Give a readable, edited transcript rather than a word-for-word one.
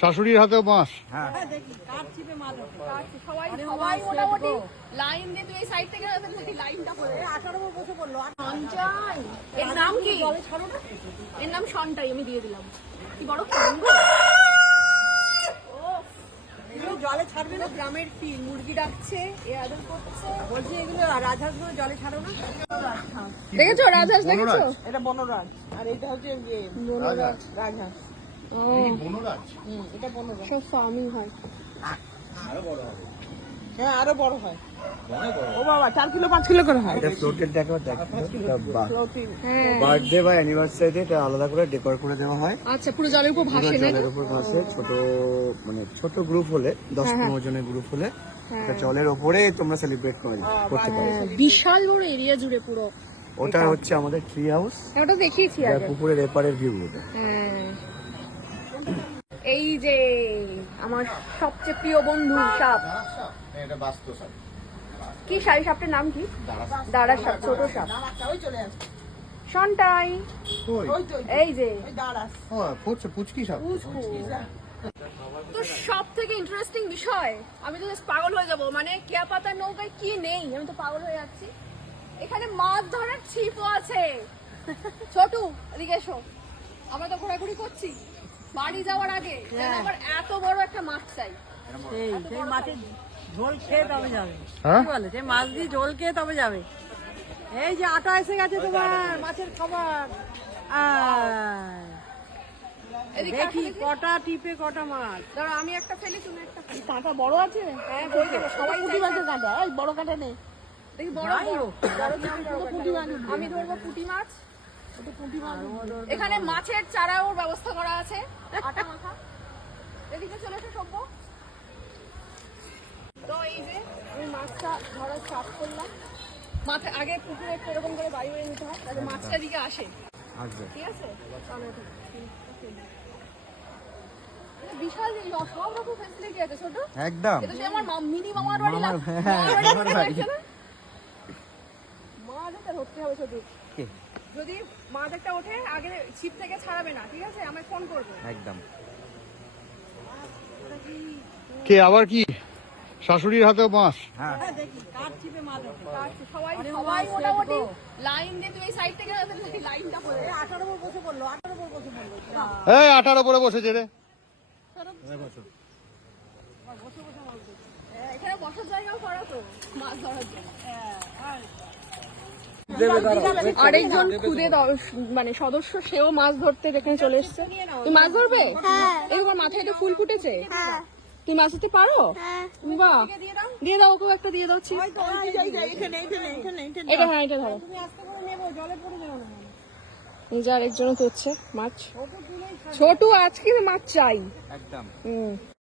শাশুড়ির হাতেও বাঁশ। সবাই মোটামুটি লাইন দিয়ে তুই এই সাইড থেকে লাইনটা পড়ে 18 বছর বললো। এর নাম কি? এর নাম সন্টাই, আমি দিয়ে দিলাম। কি বড় জলে ছাড়বে না, গ্রামের কি মুরগি ডাকছে, এ আদর করছে, বলছি এগুলো রাজহাঁস গুলো জলে ছাড়ো না। দেখেছো রাজহাঁস? দেখেছো? এটা বনরাজ, আর এটা হচ্ছে বনরাজ রাজহাঁস। ও বনরাজ, এটা বনরাজ। সব ফার্মিং হয়, আরো বড় হবে। হ্যাঁ আরো বড় হয়, ও বাবা 4 কিলো 5 কিলো করে হয়। এটা ফ্লোটেড দেখো, বার্থডে বা অ্যানিভার্সারিতে এটা আলাদা করে ডেকোর করে দেওয়া হয়। আচ্ছা, পুরো জলের উপর ভাসে না? জলের উপর ভাসে। ছোট মানে ছোট গ্রুপ হলে 10-15 জনের গ্রুপ হলে এটা জলের উপরে তোমরা সেলিব্রেট করতে পারো। বিশাল বড় এরিয়া জুড়ে পুরো। ওটা হচ্ছে আমাদের ট্রি হাউস, ওটা দেখিয়েছি আগে। পুকুরের এপারের ভিউ ওটা। এই যে আমার সবচেয়ে প্রিয় বন্ধু সাপ। এটা বাস্তব সাপ। কি সাই সাপটার নাম কি? দাঁড়া সাপ, ছোট সাপ। সন্টাই, এই যে পুচকি সাপ। তো সব থেকে ইন্টারেস্টিং বিষয়, আমি তো পাগল হয়ে যাবো, মানে কেয়া পাতার নৌকায় কি নেই, আমি তো পাগল হয়ে যাচ্ছি। এখানে মাছ ধরার ছিপও আছে। ছোটু এদিকে এসো, আমরা তো ঘোরাঘুরি করছি, বাড়ি যাওয়ার আগে আমার এত বড় একটা মাছ চাই। মাছের ঝোল খেয়ে তবে যাবে, কি বলে যে মাছ দিয়ে ঝোল খেয়ে তবে যাবে। এই যে আটা এসে গেছে তোমার মাছের খাবার। দেখি কটা টিপে কটা মাছ। ধরো আমি একটা ফেলি, তুমি একটা ফেলি। কাঁটা বড় আছে? হ্যাঁ সবাই পুঁটি মাছের কাঁটা, এই বড় কাঁটা নেই। দেখি বড় আমি ধরবো পুঁটি মাছ। এখানে মাছের চারাও ব্যবস্থা করা আছে, আটা মাখা। এদিকে চলে এসে সব্য। তো এই যে আমি মাছটা ধরা স্টার্ট করলাম। মাথা আগে পুকুরে একটু এরকম করে বাড়ি হয়ে নিতে হয়, তাহলে মাছটা দিকে আসে। ঠিক আছে, বিশাল সব রকম ফ্যাসিলিটি আছে। ছোট একদম এটা আমার মিনি মামার বাড়ি না? মাছ একটা ধরতে হবে ছোট। যদি মাছ একটা ওঠে আগে ছিপ থেকে ছাড়াবে না, ঠিক আছে? আমায় ফোন করবে একদম। কে আবার কি শাশুড়ির হাতেও বাঁশ? দেখি কার ছিপে মাছ ওঠে। সবাই মোটামুটি লাইন দিয়ে তুই এই সাইড থেকে লাইনটা পড়ে 18 বছর বললো, 18 বছর বললো। এই 18 পরে বসেছে রে। এখানে বসার জায়গাও করা তো মাছ ধরার জন্য। আরেকজন খুদে মানে সদস্য, সেও মাছ ধরতে এখানে চলে এসছে। তুমি মাছ ধরবে? এই তোমার মাথায় তো ফুল ফুটেছে, তুমি মাছ ধরতে পারো? বাহ, দিয়ে দাও, ওকেও একটা দিয়ে দাও। এটা হ্যাঁ, এটা ধরো। নিজে আরেকজনও ধরছে মাছ। ছোটু আজকে মাছ চাই একদম।